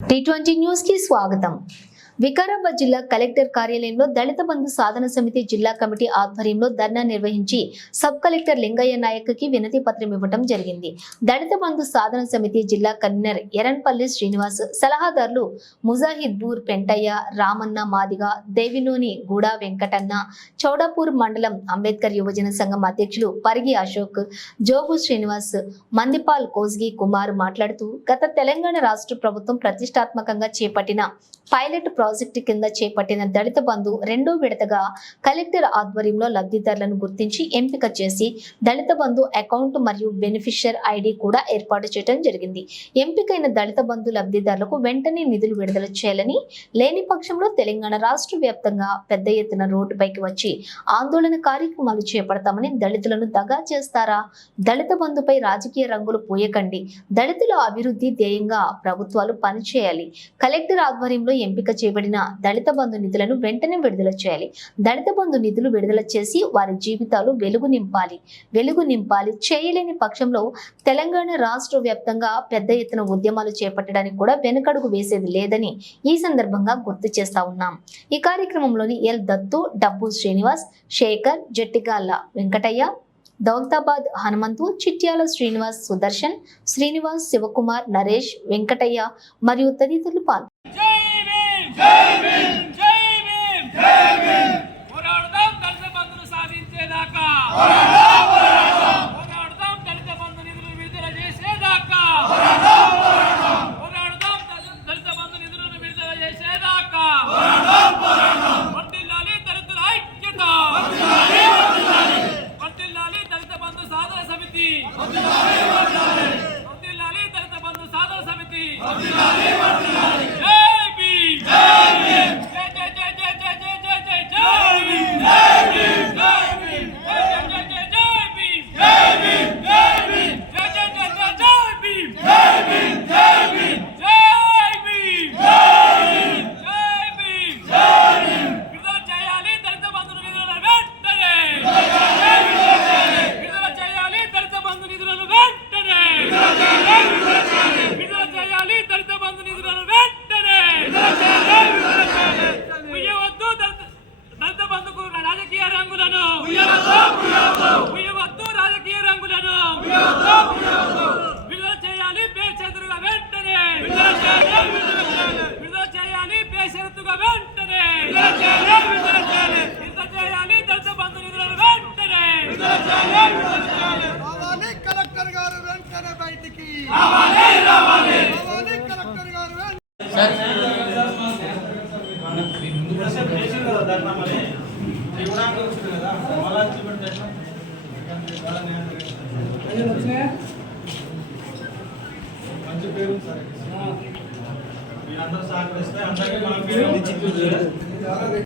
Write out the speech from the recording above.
T20 news కి స్వాగతం. వికారాబాద్ జిల్లా కలెక్టర్ కార్యాలయంలో దళిత బంధు సాధన సమితి జిల్లా కమిటీ ఆధ్వర్యంలో ధర్నా నిర్వహించి సబ్ కలెక్టర్ లింగయ్య నాయక్కి వినతి పత్రం ఇవ్వడం జరిగింది. దళిత బంధు సాధన సమితి జిల్లా కన్వీనర్ ఎరన్పల్లి శ్రీనివాస్, సలహాదారులు ముజాహిద్పూర్ పెంటయ్య, రామన్న మాదిగ, దేవినోని గూడా వెంకటన్న, చౌడాపూర్ మండలం అంబేద్కర్ యువజన సంఘం అధ్యక్షులు పరిగి అశోక్, జోగు శ్రీనివాస్, మందిపాల్ కోస్గి కుమార్ మాట్లాడుతూ గత తెలంగాణ రాష్ట్ర ప్రభుత్వం ప్రతిష్టాత్మకంగా చేపట్టిన పైలట్ ప్రాజెక్టు కింద చేపట్టిన దళిత బంధు రెండో విడతగా కలెక్టర్ ఆధ్వర్యంలో లబ్ధిదారులను గుర్తించి ఎంపిక చేసి దళిత బంధు అకౌంట్ మరియు బెనిఫిషియర్ ఐడి కూడా ఏర్పాటు చేయడం జరిగింది. ఎంపికైన దళిత బంధు లబ్ధిదారులకు వెంటనే నిధులు విడుదల చేయాలని, లేని పక్షంలో తెలంగాణ రాష్ట్ర వ్యాప్తంగా పెద్ద ఎత్తున రోడ్డుపైకి వచ్చి ఆందోళన కార్యక్రమాలు చేపడతామని, దళితులను దగా చేస్తారా, దళిత బంధుపై రాజకీయ రంగులు పూయకండి, దళితుల అభివృద్ధి ధ్యేయంగా ప్రభుత్వాలు పనిచేయాలి, కలెక్టర్ ఆధ్వర్యంలో ఎంపిక చేయబడిన దళిత బంధు నిధులను వెంటనే విడుదల చేయాలి, దళిత బంధు నిధులు విడుదల చేసి వారి జీవితాలు వెలుగు నింపాలి, చేయలేని పక్షంలో తెలంగాణ రాష్ట్ర వ్యాప్తంగా పెద్ద ఎత్తున ఉద్యమాలు చేపట్టడానికి కూడా వెనుకడుగు వేసేది లేదని ఈ సందర్భంగా గుర్తు చేస్తా ఉన్నాం. ఈ కార్యక్రమంలోని ఎల్ దత్తు, డబ్బు శ్రీనివాస్, శేఖర్, జట్టిగాల్ల వెంకటయ్య, దౌలతాబాద్ హనుమంతు, చిట్యాల శ్రీనివాస్, సుదర్శన్, శ్రీనివాస్, శివకుమార్, నరేష్, వెంకటయ్య మరియు తదితరులు పాల్గొన్నారు. కలెక్టర్ గారు వెంటనే బయటికి కలెక్టర్ గారు మంచి పేరు సార్, మీరందరూ సహకరిస్తే అందరికీ మన పేరు